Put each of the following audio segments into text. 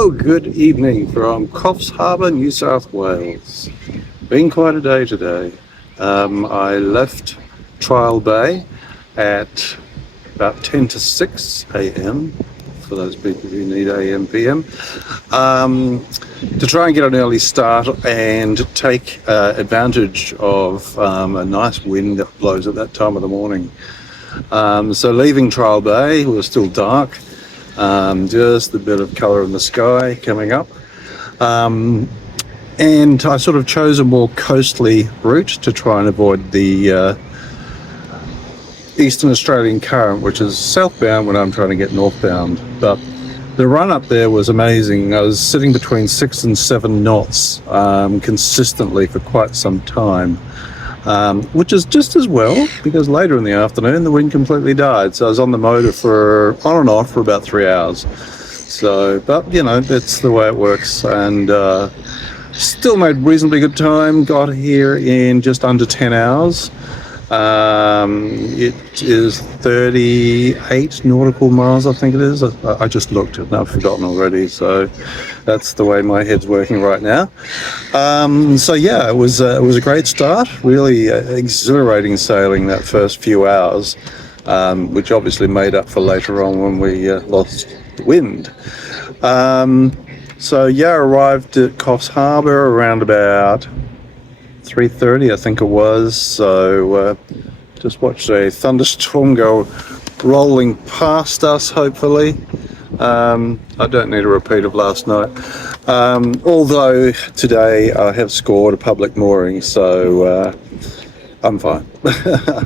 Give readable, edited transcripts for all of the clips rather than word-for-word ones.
Well, good evening from Coffs Harbour, New South Wales. Been quite a day today. I left Trial Bay at about 10 to 6 a.m. for those people who need AM PM, to try and get an early start and take advantage of a nice wind that blows at that time of the morning. So leaving Trial Bay, it was still dark. Just a bit of colour in the sky coming up, and I sort of chose a more coastly route to try and avoid the Eastern Australian current, which is southbound when I'm trying to get northbound. But the run up there was amazing. I was sitting between 6 and 7 knots consistently for quite some time. Which is just as well, because later in the afternoon the wind completely died, so I was on the motor for on and off for about 3 hours. So, but you know, that's the way it works, and still made reasonably good time. Got here in just under 10 hours. It is 38 nautical miles, I think it is. I just looked and I've forgotten already, so that's the way my head's working right now. So yeah, it was a great start. Really exhilarating sailing that first few hours, which obviously made up for later on when we lost the wind. So yeah, arrived at Coffs Harbour around about 3:30, I think it was. So just watched a thunderstorm go rolling past us, hopefully. I don't need a repeat of last night. Although today I have scored a public mooring, so I'm fine.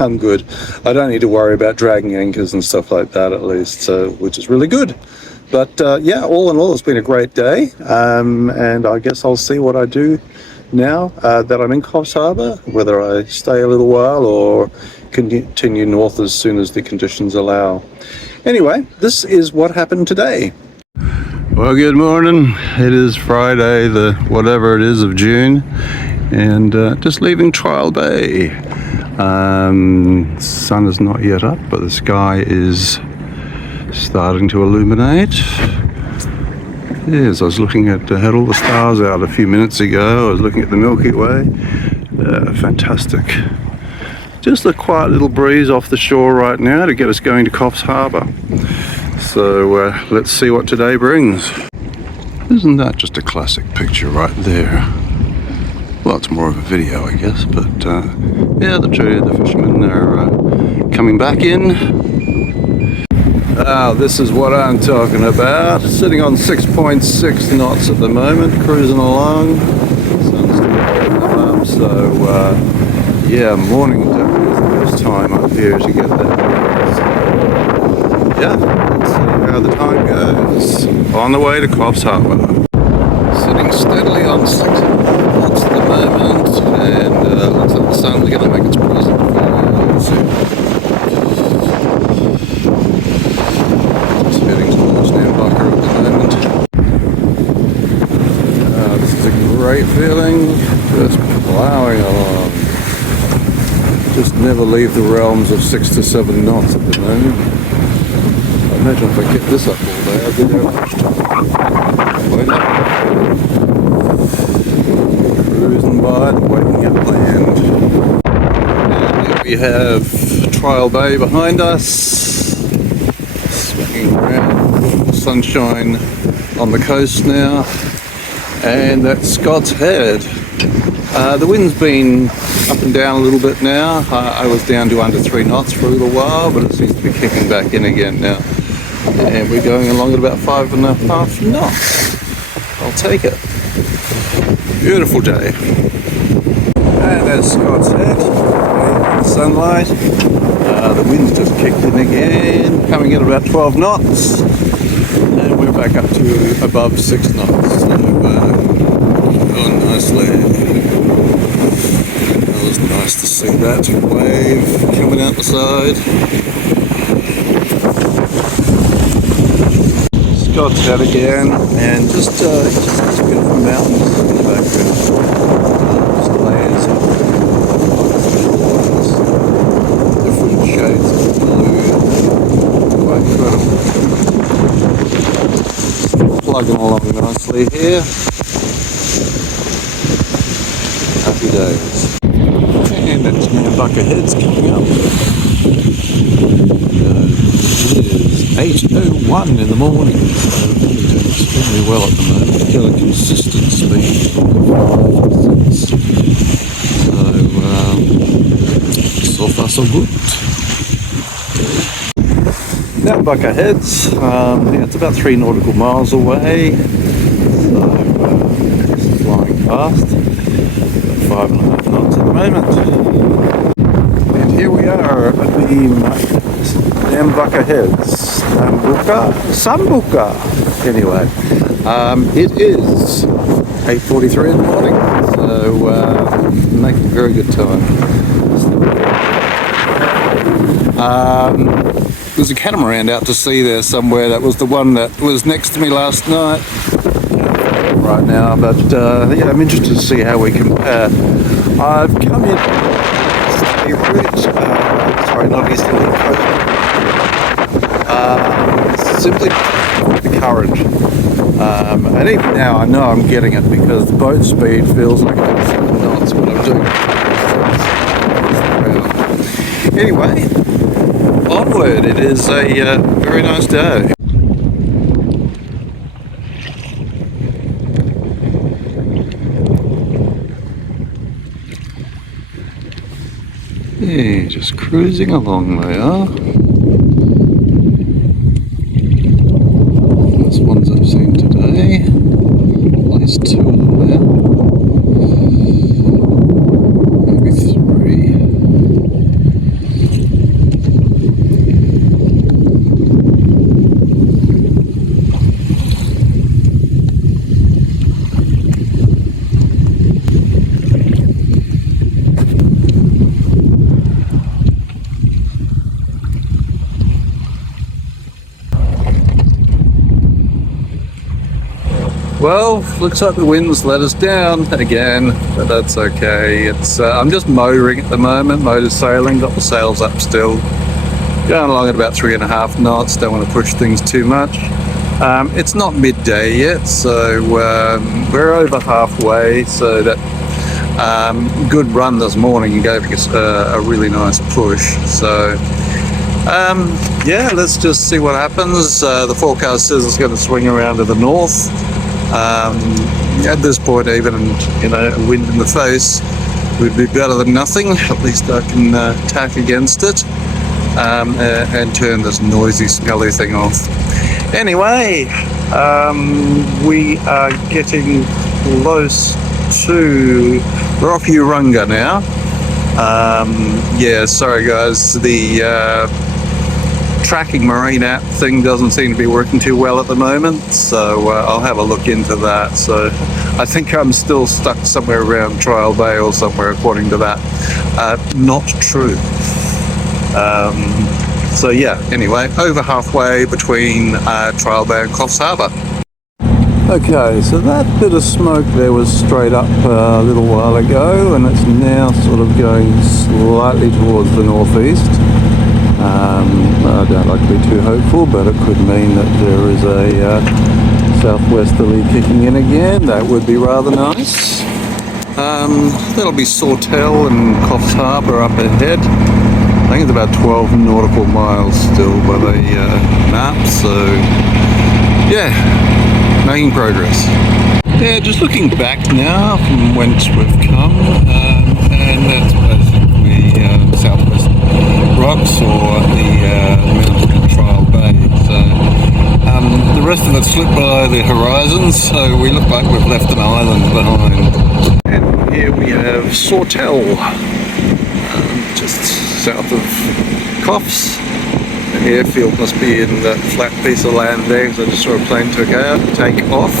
I'm good. I don't need to worry about dragging anchors and stuff like that, at least, which is really good. But yeah, all in all, it's been a great day, and I guess I'll see what I do now that I'm in Coffs Harbour, whether I stay a little while or continue north as soon as the conditions allow. Anyway, this is what happened today. Well, good morning. It is Friday, the whatever it is of June, and just leaving Trial Bay. Sun is not yet up, but the sky is starting to illuminate. Yes, I was looking at, had all the stars out a few minutes ago. I was looking at the Milky Way. Fantastic. Just a quiet little breeze off the shore right now to get us going to Coffs Harbour. So let's see what today brings. Isn't that just a classic picture right there? Well, it's more of a video, I guess, but yeah, the fishermen are coming back in. This is what I'm talking about. Sitting on 6.6 knots at the moment, cruising along. Sun's still holding up, so yeah, morning definitely is the best time up here to get that. So, yeah, let's see how the time goes. On the way to Coffs Harbour. Sitting steadily on 6 knots at the moment, and looks like the sun's going to make its presence soon. Great feeling, just ploughing along. Just never leave the realms of 6 to 7 knots at the moment. I imagine if I kept this up all day, I'd be there much time. Cruising by the waking up land. And here we have Trial Bay behind us. Swinging around, sunshine on the coast now. And that's Scott's Head. The wind's been up and down a little bit now. I was down to under 3 knots for a little while, but it seems to be kicking back in again now. And we're going along at about 5.5 knots. I'll take it. Beautiful day. And there's Scott's Head. The sunlight. The wind's just kicked in again, coming at about 12 knots. And we're back up to above 6 knots. So, going nicely. It was nice to see that wave coming out the side. Scott's Head again, and just beautiful mountains in the background. Just layers of different shades of blue. Quite incredible. plugging along nicely here. Happy days. And it's Nambucca Heads coming up. It is 8:01 in the morning, so really doing extremely well at the moment. Got a consistent speed of 5 to 6. So far so good. Nambucca Heads, yeah, it's about 3 nautical miles away, so it's flying fast, about 5.5 knots at the moment. And here we are at the Nambucca Heads, Sambuca. Anyway, it is 8:43 in the morning, so making very good time. There's a catamaran out to sea there somewhere. That was the one that was next to me last night. Right now, but yeah, I'm interested to see how we compare. I've come in a route, sorry, not easterly coast, simply the current. And even now, I know I'm getting it because the boat speed feels like about 7 knots when I'm doing it. Anyway, onward. It is a very nice day. Yeah, just cruising along they are. First ones I've seen today. At least 2 of them now. Maybe 3. Well, looks like the wind's let us down again, but that's okay. It's I'm just motoring at the moment, motor sailing, got the sails up still. Going along at about 3.5 knots, don't want to push things too much. It's not midday yet, so we're over halfway, so that good run this morning gave us a really nice push. So yeah, let's just see what happens. The forecast says it's going to swing around to the north. At this point, even, you know, wind in the face would be better than nothing. At least I can tack against it and turn this noisy, smelly thing off. Anyway, we are getting close to... We're off Urunga now. Yeah, sorry guys, the tracking marine app thing doesn't seem to be working too well at the moment, so I'll have a look into that. So I think I'm still stuck somewhere around Trial Bay or somewhere according to that. Not true. So yeah, anyway, over halfway between Trial Bay and Coffs Harbour. Okay, so that bit of smoke there was straight up a little while ago, and it's now sort of going slightly towards the northeast. I don't like to be too hopeful, but it could mean that there is a southwesterly kicking in again. That would be rather nice. That'll be Sawtell and Coffs Harbour up ahead. I think it's about 12 nautical miles still by the map, so yeah, making progress. Yeah, just looking back now from whence we've come, and that's basically southwest rocks or the mountain Trial Bay. So the rest of it slipped by the horizon, so we look like we've left an island behind. And here we have Sawtell, just south of Coffs. The airfield must be in that flat piece of land there, because I just saw a plane take off.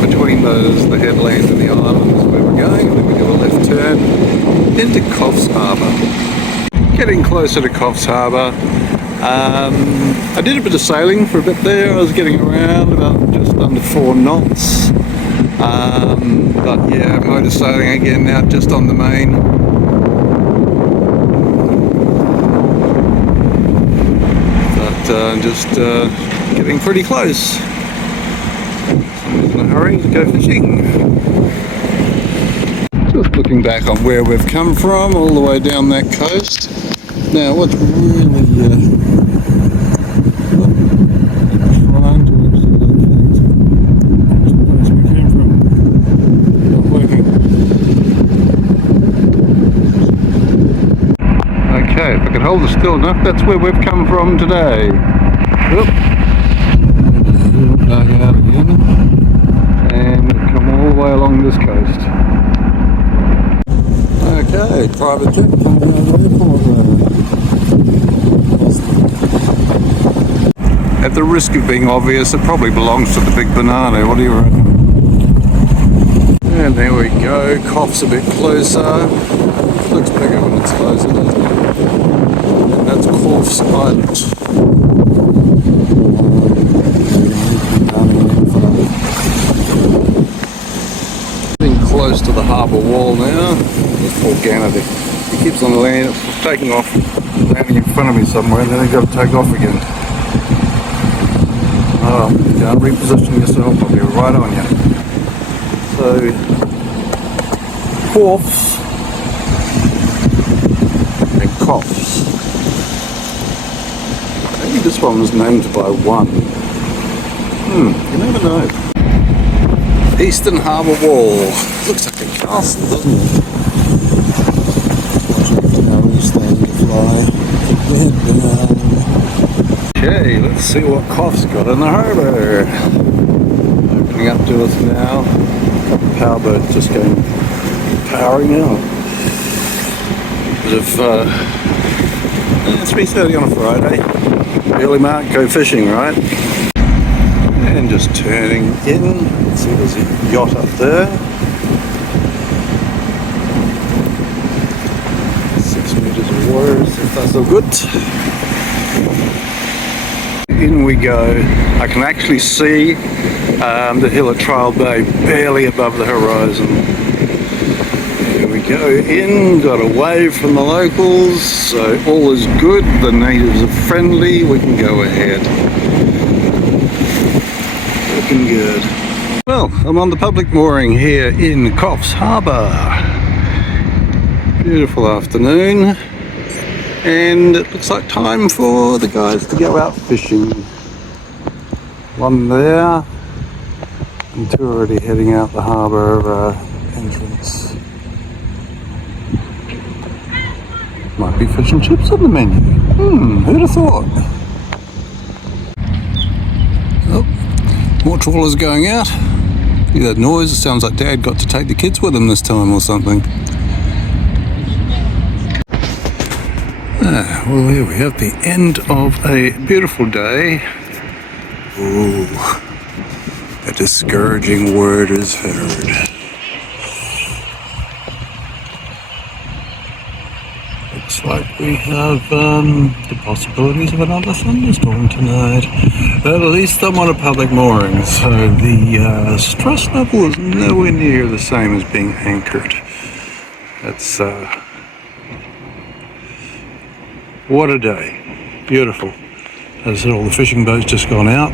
Between those, the headland and the island is where we're going, and then we do a left turn into Coffs Harbour. Getting closer to Coffs Harbour. I did a bit of sailing for a bit there. I was getting around about just under 4 knots. But yeah, motor sailing again now, just on the main. But just getting pretty close. moorings, go fishing. Just looking back on where we've come from, all the way down that coast. Now, what's really trying to actually locate which place we came from. Not working. Okay, if I can hold it still enough, that's where we've come from today. Oop. Back out again, and come all the way along this coast. Okay, private jet coming out of the airport road. At the risk of being obvious, it probably belongs to the big banana. What do you reckon? And there we go. Coffs a bit closer. Looks bigger when it's closer, doesn't it? And that's Coffs Island. Close to the harbour wall now. There's poor Gannet. He keeps on landing, taking off, landing in front of me somewhere, and then he's got to take off again. Oh, you can't reposition yourself, I'll be right on you. So, Coffs and Coffs. Maybe this one was named by one. You never know. Eastern Harbour Wall. Looks like a castle, doesn't it? Watching how we stand to fly. Okay, let's see what Coffs got in the harbour. Opening up to us now. Got the power boat just going powering out. Bit of it's 3:30 on a Friday. Early mark, go fishing, right? And just turning in, see there's a yacht up there. 6 meters of water, so that's all good. In we go. I can actually see the hill at Trial Bay barely above the horizon. Here we go in, got a wave from the locals, so all is good. The natives are friendly, we can go ahead. Looking good. Well, I'm on the public mooring here in Coffs Harbour. Beautiful afternoon, and it looks like time for the guys to go out fishing. One there, and two already heading out the harbour entrance. Might be fish and chips on the menu. Who'd have thought? Oh. More trawlers going out. Hear that noise? It sounds like Dad got to take the kids with him this time or something. Well, here we have the end of a beautiful day. Ooh, a discouraging word is heard. Looks like we have the possibilities of another thunderstorm tonight. At least I'm on a public mooring, so the stress level is nowhere near the same as being anchored. That's what a day. Beautiful. As I said, all the fishing boats just gone out.